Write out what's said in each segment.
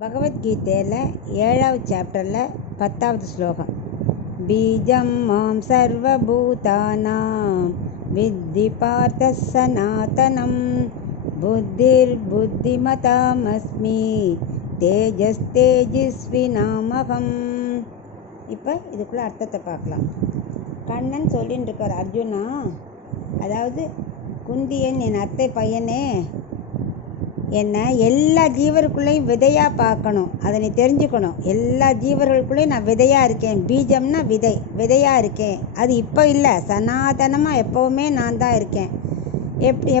பகவத்கீதையில் 7வது சாப்டரில் 10வது ஸ்லோகம். பீஜம் மாம் சர்வபூதானாம் வித்தி பார்த்த சனாதனம் புத்திர் புத்திமதாமஸ்மி தேஜஸ் தேஜஸ்வினாமகம். இப்போ இதுக்குள்ளே அர்த்தத்தை பார்க்கலாம். கண்ணன் சொல்லின்னு இருக்கார், அர்ஜுனா, அதாவது குந்தியன் என் அத்தை பையனே, என்னை எல்லா ஜீவருக்குள்ளேயும் விதையாக பார்க்கணும், அதை நீ தெரிஞ்சுக்கணும். எல்லா ஜீவர்களுக்குள்ளேயும் நான் விதையாக இருக்கேன். பீஜம்னா விதை, விதையாக இருக்கேன். அது இப்போ இல்லை, சனாதனமாக எப்போவுமே நான் தான் இருக்கேன்.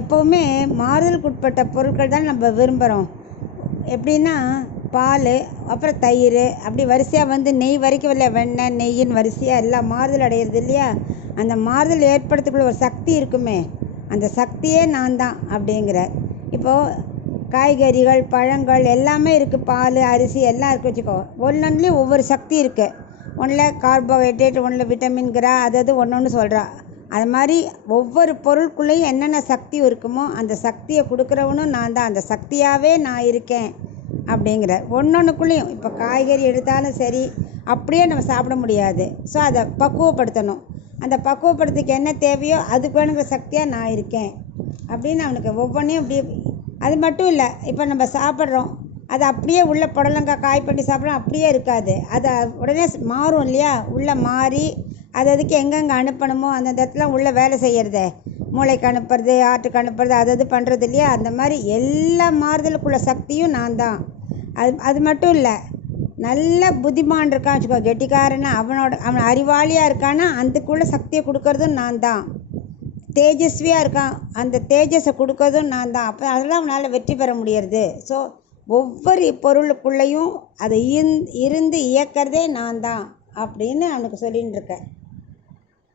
எப்போவுமே மாறுதலுக்கு உட்பட்ட பொருட்கள் தான் நம்ம விரும்புகிறோம். எப்படின்னா பால், அப்புறம் தயிர், அப்படி வரிசையாக வந்து நெய் வரைக்கும் இல்லை, வெண்ணெய் நெய்யின்னு வரிசையாக எல்லாம் மாறுதல் அடையிறது இல்லையா? அந்த மாறுதல் ஏற்படுத்தக்குள்ள ஒரு சக்தி இருக்குமே, அந்த சக்தியே நான் தான் அப்படிங்கிறார். இப்போது காய்கறிகள் பழங்கள் எல்லாமே இருக்குது, பால் அரிசி எல்லாம் இருக்குது வச்சுக்கோ. ஒன்றுலேயும் ஒவ்வொரு சக்தி இருக்குது. ஒன்றில் கார்போஹைட்ரேட், ஒன்றில் விட்டமின் கிரா, அது ஒன்று சொல்கிறா. அது மாதிரி ஒவ்வொரு பொருட்குள்ளேயும் என்னென்ன சக்தி இருக்குமோ அந்த சக்தியை கொடுக்குறவனும் நான் தான், அந்த சக்தியாகவே நான் இருக்கேன் அப்படிங்கிறார். ஒன்றொன்றுக்குள்ளேயும் இப்போ காய்கறி எடுத்தாலும் சரி, அப்படியே நம்ம சாப்பிட முடியாது. ஸோ அதை பக்குவப்படுத்தணும். அந்த பக்குவப்படுத்திக்கு என்ன தேவையோ அதுக்கு வேணுங்கிற சக்தியாக நான் இருக்கேன் அப்படின்னு அவனுக்கு ஒவ்வொன்றையும் இப்படி. அது மட்டும் இல்லை, இப்போ நம்ம சாப்பிட்றோம், அது அப்படியே உள்ள புடலங்காய் காய் பண்ணி சாப்பிட்றோம், அப்படியே இருக்காது. அது உடனே மாறும் இல்லையா? உள்ளே மாறி அதுக்கு எங்கெங்கே அனுப்பணுமோ அந்த இடத்துல உள்ளே வேலை செய்கிறது, மூளைக்கு அனுப்புறது, ஆட்டுக்கு அனுப்புறது, அது பண்ணுறது இல்லையா? அந்த மாதிரி எல்லா மாறுதலுக்குள்ள சக்தியும் நான் தான். அது மட்டும் இல்லை, நல்ல புத்திமான் இருக்கான்னு வச்சுக்கோ, கெட்டிக்காரனா, அவன் அறிவாளியாக இருக்கான்னா அதுக்குள்ள சக்தியை கொடுக்கறதும் நான் தான். தேஜஸ்வியாக இருக்கான், அந்த தேஜஸை கொடுக்கறதும் நான் தான். அப்போ அதெல்லாம் அவனால் வெற்றி பெற முடியறது. ஸோ ஒவ்வொரு பொருளுக்குள்ளேயும் அதை இருந்து இயக்கிறதே நான் தான் அப்படின்னு அவனுக்கு சொல்லின்னு இருக்கேன்.